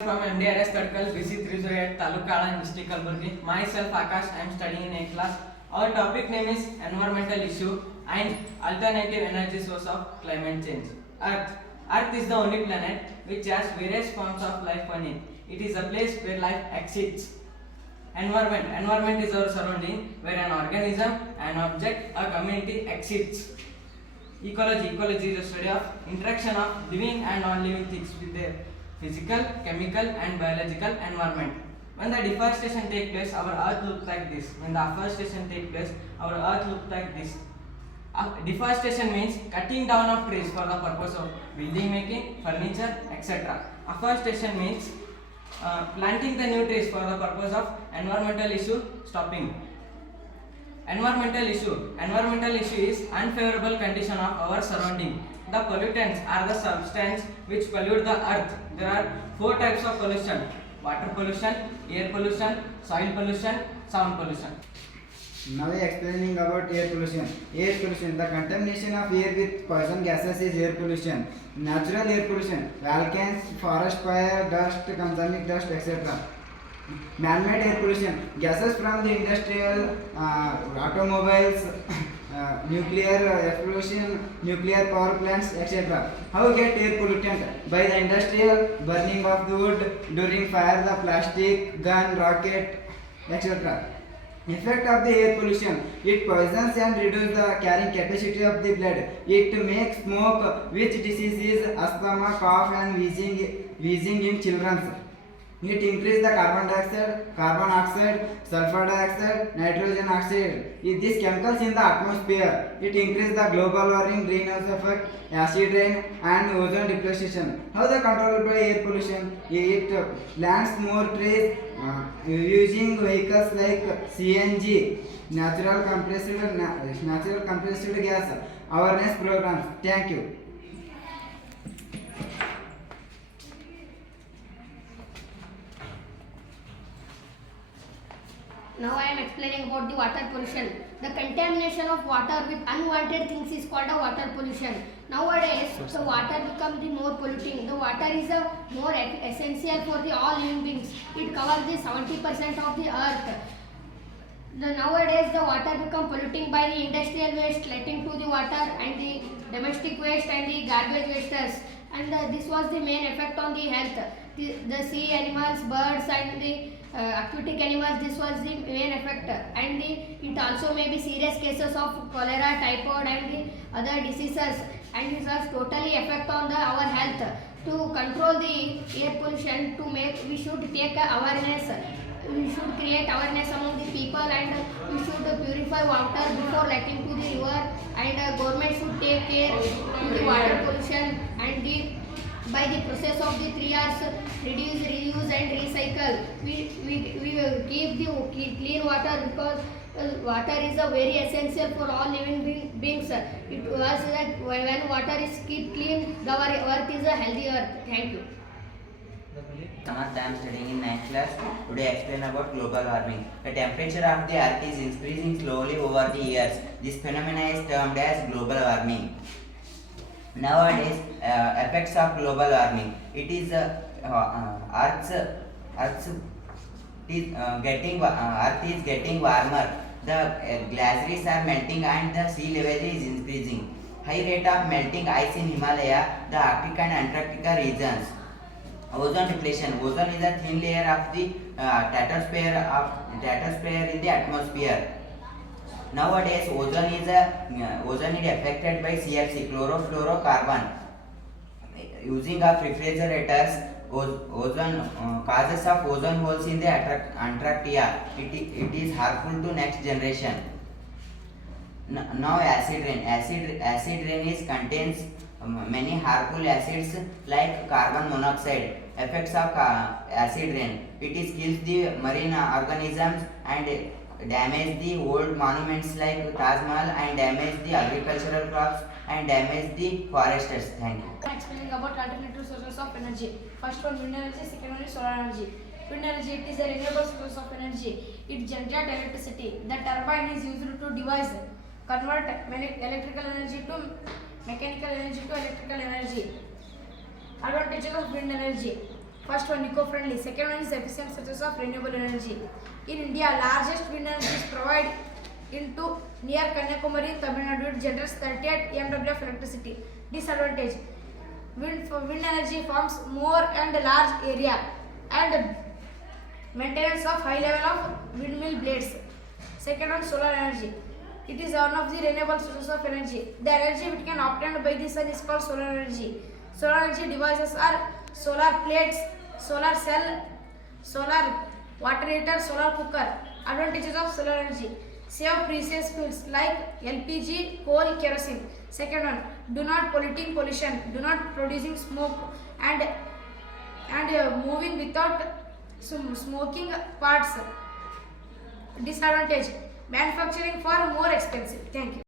From MDRS Tatkal, BC 308, Talukala, District Kalburgi. Myself, Akash, I am studying in 8th class. Our topic name is environmental issue and alternative energy source of climate change. Earth. Earth is the only planet which has various forms of life on it. It is a place where life exists. Environment. Environment is our surrounding where an organism, an object, a community exists. Ecology. Ecology is the study of interaction of living and non-living things with their physical, chemical and biological environment. When the deforestation takes place, our earth looks like this. When the afforestation takes place, our earth looks like this. Deforestation means cutting down of trees for the purpose of building making, furniture, etc. Afforestation means planting the new trees for the purpose of environmental issue stopping. Environmental issue. Environmental issue is unfavorable condition of our surrounding. The pollutants are the substance which pollute the earth. There are 4 types of pollution: water pollution, air pollution, soil pollution, sound pollution. Now we are explaining about air pollution. Air pollution. The contamination of air with poison gases is air pollution. Natural air pollution. Volcanoes, forest fire, dust, consumptive dust, etc. Man-made air pollution. Gases from the industrial, automobiles, nuclear explosion, nuclear power plants, etc. How we get air pollutant? By the industrial burning of the wood, during fire the plastic, gun, rocket, etc. Effect of the air pollution: it poisons and reduces the carrying capacity of the blood. It makes smoke, which diseases asthma, cough and wheezing in children. It increases the carbon dioxide, sulfur dioxide, nitrogen oxide. These chemicals in the atmosphere. It increases the global warming, greenhouse effect, acid rain, and ozone depletion. How the control by air pollution? It plants more trees, using vehicles like CNG, natural compressed gas. Awareness programs. Thank you. Now I am explaining about the water pollution. The contamination of water with unwanted things is called a water pollution. Nowadays, the water becomes the more polluting. The water is a more essential for the all living beings. It covers the 70% of the earth. Nowadays, the water become polluting by the industrial waste letting to the water and the domestic waste and the garbage wasters. And this was the main effect on the health. The sea animals, birds and the aquatic animals, this was the main effect. And it also may be serious cases of cholera, typhoid and the other diseases. And this has totally effect on our health. To control the air pollution, we should take awareness. We should create awareness among the people and we should purify water before letting to the river, and government should take care to the water pollution and by the process of the 3 R's: reduce, reuse and recycle. We will keep the clean water because water is a very essential for all living beings. It was that when water is kept clean, our earth is a healthy earth. Thank you. Samarth, I am studying in 9th class. Today I explain about global warming. The temperature of the earth is increasing slowly over the years. This phenomenon is termed as global warming. Nowadays, effects of global warming. It is Earth is getting warmer. The glaciers are melting and the sea level is increasing. High rate of melting ice in Himalaya, the Arctic and Antarctica regions. Ozone depletion. Ozone is a thin layer of the stratosphere in the atmosphere. Nowadays, ozone is affected by CFC, chlorofluorocarbon. Using of refrigerators, ozone causes of ozone holes in the Antarctica. It is harmful to next generation. Now acid rain. Acid rain contains many harmful acids like carbon monoxide. Effects of acid rain: it kills the marine organisms and damage the old monuments like Taj Mahal and damage the agricultural crops and damage the forests. Thank you. I am explaining about alternative sources of energy. First one, wind energy. Second one is solar energy. Wind energy, it is a renewable source of energy. It generates electricity. The turbine is used to convert electrical energy to mechanical energy to electrical energy. Advantages of wind energy: First one, eco-friendly. Second one is efficient sources of renewable energy. In India, largest wind energy is provided into near Kanyakumari, Tamil Nadu. It generates 38 MW of electricity. Disadvantage: wind energy forms more and large area and maintenance of high level of windmill blades. Second one, solar energy. It is one of the renewable sources of energy. The energy which can obtained by the sun is called solar energy. Solar energy devices are solar plates, solar cell, solar water heater, solar cooker. Advantages of solar energy: save precious fuels like LPG, coal, kerosene. Second one, do not polluting pollution, do not producing smoke and moving without smoking parts. Disadvantage: manufacturing for more expensive. Thank you.